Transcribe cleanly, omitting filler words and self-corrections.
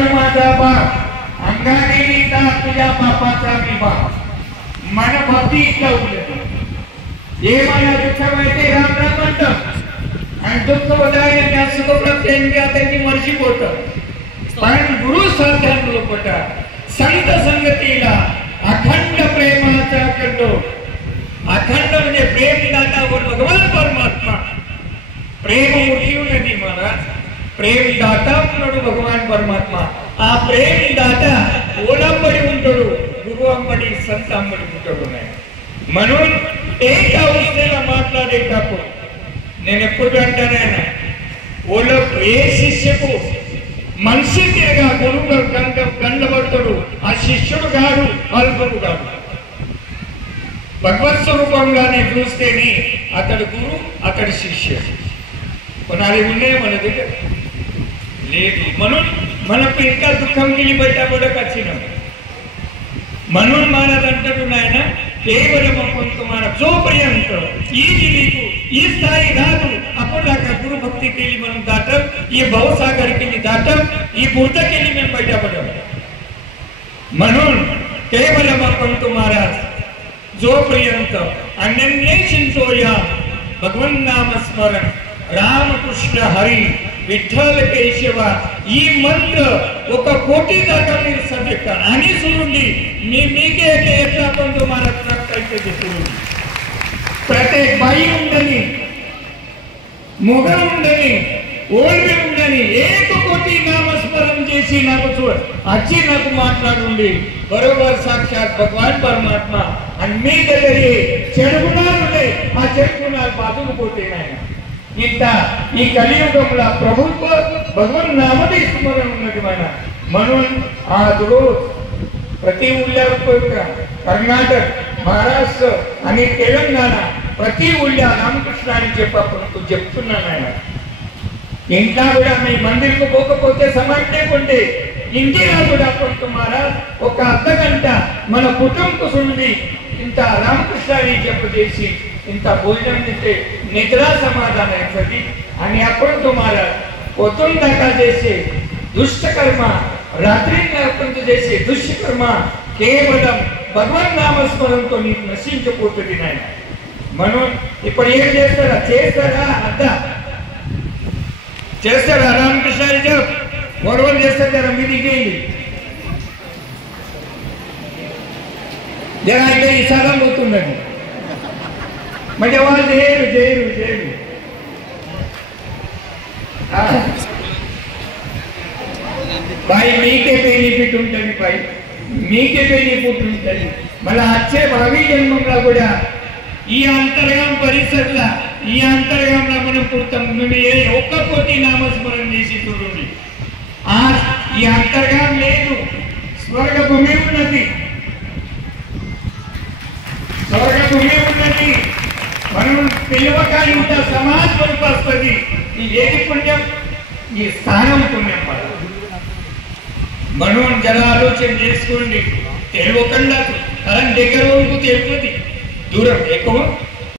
तू माझा बाप अंगाने लिहिता तुझ्या बापाचा मी बाप मन भक्ती उलट हे मला दुःख माहिती राम राम म्हणत आणि दुःख बदलायला त्या सुखप्रत्यांच्या त्यांची मर्जी होत पण गुरु साध्यान पटा संत संगतीला अखंड प्रेमाचा करतो अखंड म्हणजे प्रेम दातावर भगवान परमात्मा प्रेम उठीव नदी महाराज प्रेम दाता म्हणून भगवान परमात्मा आ प्रेम दाता ओलांबडी उंटडू गुरु अंबडी संत अंबडी उंटडू नाही म्हणून एक अवस्थेला మాట్లాడేటప్పుడు నేను ఎప్పుడు అంటానైనా ఓలో ఏ శిష్యకు మనిషి తిరగా గురువు గండబడతాడు ఆ శిష్యుడు కాదు అల్పుడు కాదు భగవత్ స్వరూపంగానే చూస్తేనే అతడు గురు అతడి శిష్యుడు కొనాలి ఉండే మన దగ్గర లేదు మనకు ఇంకా దుఃఖం గిలి బయటపడక వచ్చినాం म्हणून महाराज अंटू नायन केवलम तुम्हाला जोपर्यंत ही जीविकू ही स्थायी राहतो आपण गुरु भक्ती केली म्हणून दाटक ही भावसागर केली दाटक ही बोध केली मी बैठा पडव म्हणून केवलम महाराज जोपर्यंत अनन्य चिंतोया भगवन नाम स्मरण रामकृष्ण हरी विठ्ठल केशवा ఈ మంత్ర ఒక కోటి దాకా మీరు సబ్జెక్ట్ అని చూడండి మీకే ఎట్లా కొంత మన అయితే చూడండి ప్రత్యేక బాయి ఉండని మొగ ఉండని ఓల్వి ఉండని ఏక కోటి నామస్మరణ చేసి నాకు వచ్చి నాకు మాట్లాడండి బరోబర్ సాక్షాత్ భగవాన్ పరమాత్మ అని మీ దగ్గర చెడు గుణాలు ఉన్నాయి ఆ చెడు గుణాలు బాధలు పోతాయి ఆయన ఇంత ఈ కలియుగంలో ప్రభుత్వ భగవన్ నామది స్మరణ ఉన్నది म्हणून आज रोज प्रति उल्ल्या कर्नाटक महाराष्ट्र आणि तेलंगणा प्रति उल्ल्या रामकृष्णाने చెప్పు చెప్తున్నాను ఆయన ఇంకా కూడా మీ మందిరకు పోకపోతే సమర్థే కొంటే ఇంటిలో కూడా కొంత మహారాజ్ ఒక అర్ధ గంట మన కుటుంబకుసుండి ఇంత రామకృష్ణాని చెప్పేసి ఇంత భోజనం తింటే నిద్ర సమాధానం అవుతుంది అని అప్పుడు तुम्हाला పొద్దున్న దాకా చేసే దుష్టకర్మ రాత్రి కొంచెం చేసే దుష్కర్మ కేవలం భగవన్ నామస్మరణతో నీకు నశించిపోతుంది నాయన మనం ఇప్పుడు ఏం చేస్తారా చేస్తారా రామకృష్ణ గొడవలు చేస్తారు జర మీదికి జర అయితే ఈ సగం పోతుందండి म्हणजे వాళ్ళు చేయరు भाई मीके बेनिफिट ఉంటుంది भाई मीके बेनिफिट ఉంటుంది मला వచ్చే భావి జన్మంలో కూడా ఈ అంతర్యామ పరిసరలా ఈ అంతర్యామలో మనం పుడతాం ఒక్క కోటి నామస్మరణ చేసి చూడండి ఆ ఈ అంతర్యామ లేదు స్వర్గ భూమి ఉన్నది మనం పిలవక ఇంత సమాజ పరిపస్తది ఈ ఏది పుణ్యం ఈ స్థానం పుణ్యం म्हणून जरा आलोचन చేసుకోండి తెలియకుండా కరెంట్ దగ్గర వరకు తెలుస్తుంది దూరం ఎక్కువ